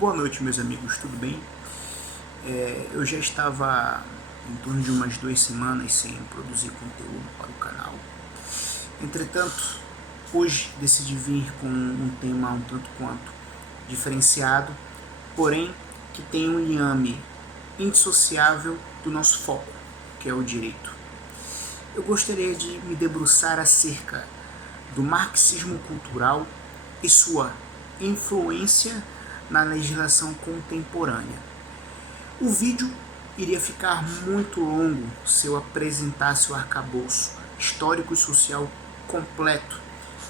Boa noite, meus amigos, tudo bem? Eu já estava em torno de umas 2 semanas sem produzir conteúdo para o canal. Entretanto, hoje decidi vir com um tema um tanto quanto diferenciado, porém que tem um liame indissociável do nosso foco, que é o direito. Eu gostaria de me debruçar acerca do marxismo cultural e sua influência na legislação contemporânea. O vídeo iria ficar muito longo se eu apresentasse o arcabouço histórico e social completo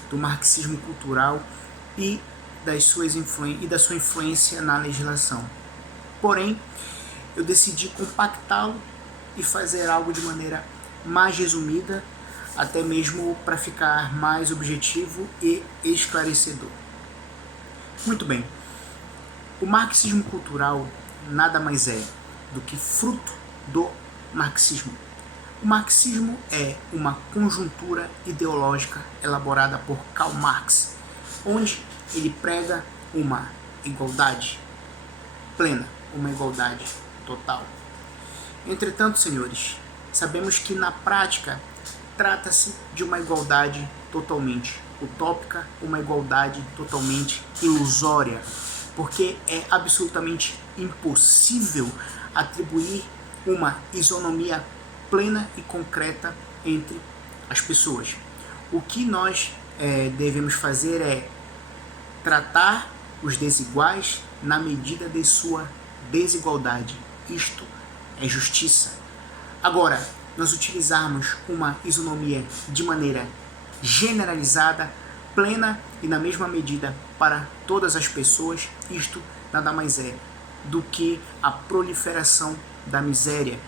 do marxismo cultural e da sua influência na legislação. Porém, eu decidi compactá-lo e fazer algo de maneira mais resumida, até mesmo para ficar mais objetivo e esclarecedor. Muito bem, o marxismo cultural nada mais é do que fruto do marxismo. O marxismo é uma conjuntura ideológica elaborada por Karl Marx, onde ele prega uma igualdade plena, uma igualdade total. Entretanto, senhores, sabemos que na prática trata-se de uma igualdade totalmente utópica, uma igualdade totalmente ilusória, porque é absolutamente impossível atribuir uma isonomia plena e concreta entre as pessoas. O que nós devemos fazer é tratar os desiguais na medida de sua desigualdade. Isto é justiça. Agora, nós utilizarmos uma isonomia de maneira generalizada, plena e na mesma medida para todas as pessoas, isto nada mais é do que a proliferação da miséria,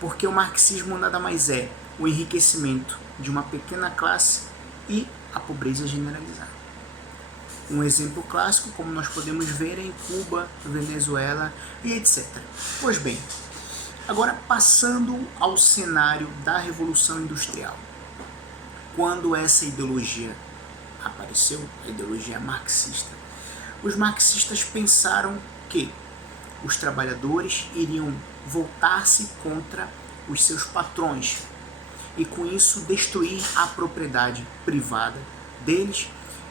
porque o marxismo nada mais é o enriquecimento de uma pequena classe e a pobreza generalizada. Um exemplo clássico, como nós podemos ver em Cuba, Venezuela e etc. Pois bem, agora passando ao cenário da Revolução Industrial. Quando essa ideologia apareceu, a ideologia marxista, os marxistas pensaram que os trabalhadores iriam voltar-se contra os seus patrões e com isso destruir a propriedade privada deles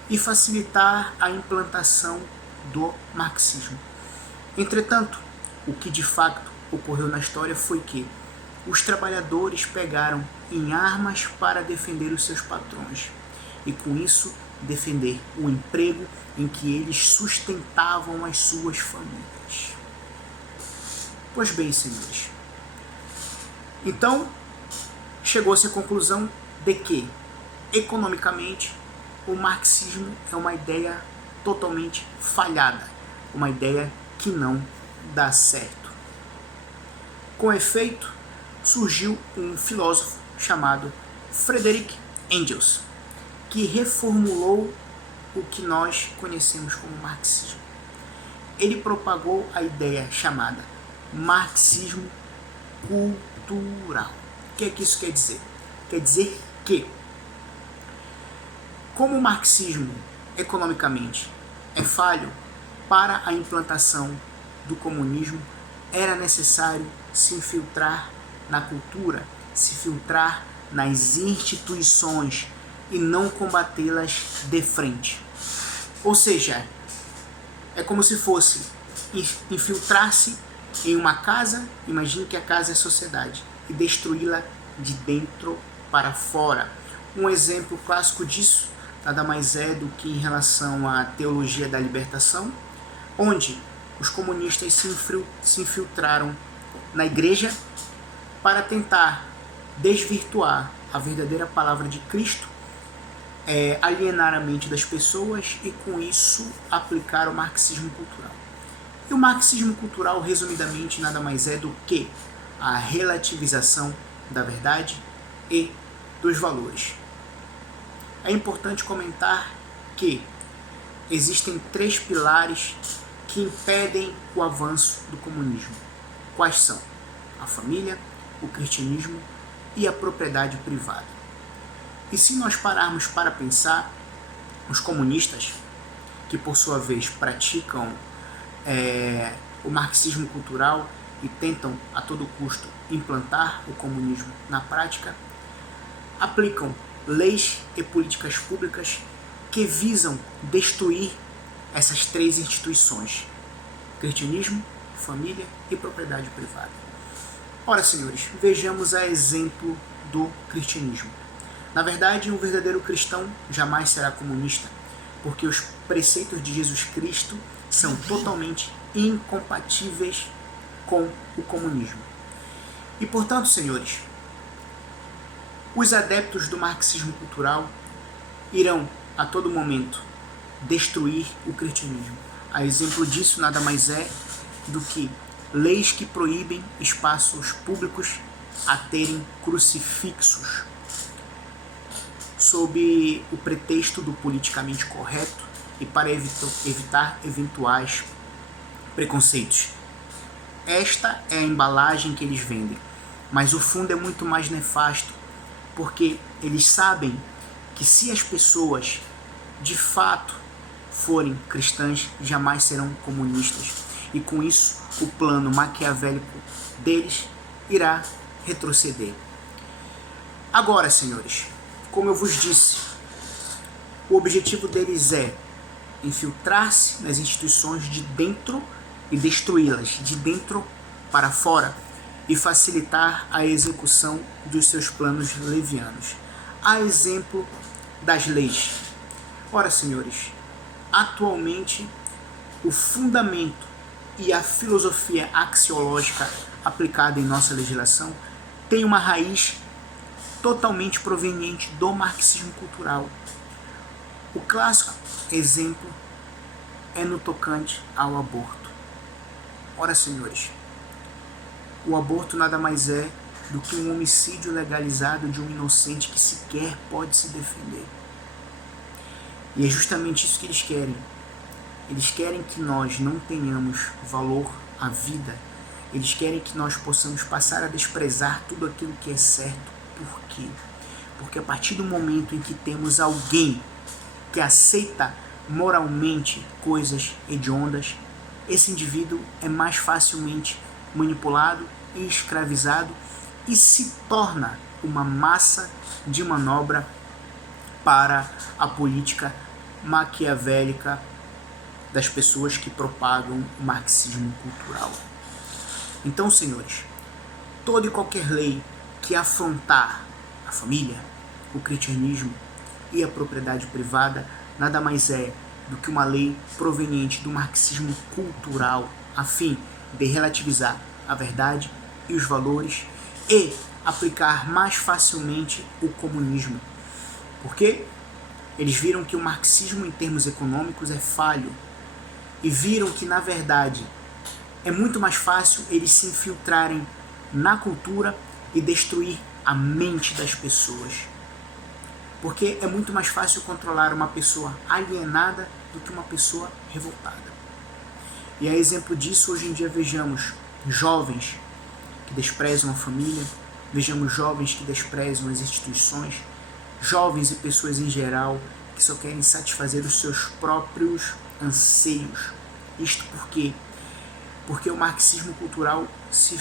e facilitar a implantação do marxismo. Entretanto, o que de fato ocorreu na história foi que os trabalhadores pegaram em armas para defender os seus patrões e com isso defender o emprego em que eles sustentavam as suas famílias. Pois bem, senhores, então chegou-se à conclusão de que, economicamente, o marxismo é uma ideia totalmente falhada, uma ideia que não dá certo. Com efeito, surgiu um filósofo chamado Friedrich Engels, que reformulou o que nós conhecemos como marxismo. Ele propagou a ideia chamada marxismo cultural. O que é que isso quer dizer? Quer dizer que, como o marxismo economicamente é falho, para a implantação do comunismo era necessário se infiltrar na cultura, se filtrar nas instituições e não combatê-las de frente. Ou seja, é como se fosse infiltrar-se em uma casa, imagine que a casa é a sociedade, e destruí-la de dentro para fora. Um exemplo clássico disso nada mais é do que em relação à teologia da libertação, onde os comunistas se infiltraram na igreja para tentar desvirtuar a verdadeira palavra de Cristo, alienar a mente das pessoas e com isso aplicar o marxismo cultural. E o marxismo cultural, resumidamente, nada mais é do que a relativização da verdade e dos valores. É importante comentar que existem 3 pilares que impedem o avanço do comunismo. Quais são? A família, o cristianismo e a propriedade privada. E se nós pararmos para pensar, os comunistas, que por sua vez praticam o marxismo cultural e tentam a todo custo implantar o comunismo na prática, aplicam leis e políticas públicas que visam destruir essas três instituições: cristianismo, família e propriedade privada. Ora, senhores, vejamos a exemplo do cristianismo. Na verdade, um verdadeiro cristão jamais será comunista, porque os preceitos de Jesus Cristo são totalmente incompatíveis com o comunismo. E, portanto, senhores, os adeptos do marxismo cultural irão, a todo momento, destruir o cristianismo. A exemplo disso, nada mais é do que leis que proíbem espaços públicos a terem crucifixos, sob o pretexto do politicamente correto e para evitar eventuais preconceitos. Esta é a embalagem que eles vendem, mas o fundo é muito mais nefasto, porque eles sabem que se as pessoas de fato forem cristãs, jamais serão comunistas, e com isso o plano maquiavélico deles irá retroceder. Agora, senhores, como eu vos disse, o objetivo deles é infiltrar-se nas instituições de dentro e destruí-las de dentro para fora e facilitar a execução dos seus planos levianos. A exemplo das leis. Ora, senhores, atualmente o fundamento e a filosofia axiológica aplicada em nossa legislação tem uma raiz totalmente proveniente do marxismo cultural. O clássico exemplo é no tocante ao aborto. Ora, senhores, o aborto nada mais é do que um homicídio legalizado de um inocente que sequer pode se defender. E é justamente isso que eles querem. Eles querem que nós não tenhamos valor à vida. Eles querem que nós possamos passar a desprezar tudo aquilo que é certo. Por quê? Porque a partir do momento em que temos alguém que aceita moralmente coisas hediondas, esse indivíduo é mais facilmente manipulado e escravizado e se torna uma massa de manobra para a política maquiavélica das pessoas que propagam o marxismo cultural. Então, senhores, toda e qualquer lei que afrontar a família, o cristianismo e a propriedade privada nada mais é do que uma lei proveniente do marxismo cultural, a fim de relativizar a verdade e os valores e aplicar mais facilmente o comunismo. Porque eles viram que o marxismo em termos econômicos é falho e viram que, na verdade, é muito mais fácil eles se infiltrarem na cultura e destruir a mente das pessoas. Porque é muito mais fácil controlar uma pessoa alienada do que uma pessoa revoltada. E a exemplo disso, hoje em dia vejamos jovens que desprezam a família, vejamos jovens que desprezam as instituições, jovens e pessoas em geral que só querem satisfazer os seus próprios anseios. Isto por quê? Porque o marxismo cultural se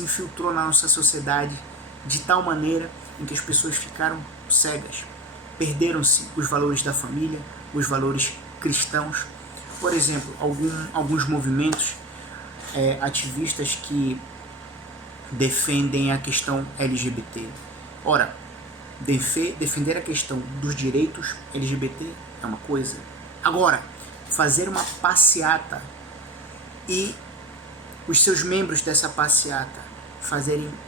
infiltrou na nossa sociedade de tal maneira em que as pessoas ficaram cegas. Perderam-se os valores da família, os valores cristãos. Por exemplo, alguns movimentos ativistas que defendem a questão LGBT. Ora, defender a questão dos direitos LGBT é uma coisa. Agora, fazer uma passeata e os seus membros dessa passeata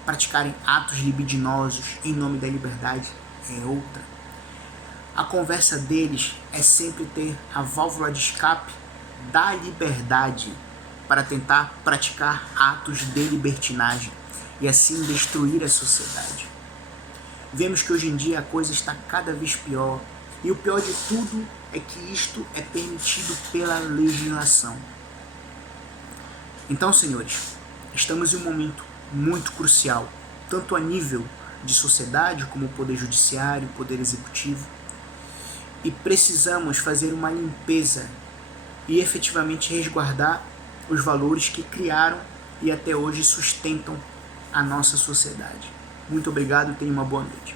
praticarem atos libidinosos em nome da liberdade é outra. A conversa deles é sempre ter a válvula de escape da liberdade para tentar praticar atos de libertinagem e assim destruir a sociedade. Vemos que hoje em dia a coisa está cada vez pior e o pior de tudo é que isto é permitido pela legislação. Então, senhores, estamos em um momento muito crucial, tanto a nível de sociedade como o poder judiciário, o poder executivo, e precisamos fazer uma limpeza e efetivamente resguardar os valores que criaram e até hoje sustentam a nossa sociedade. Muito obrigado, tenha uma boa noite.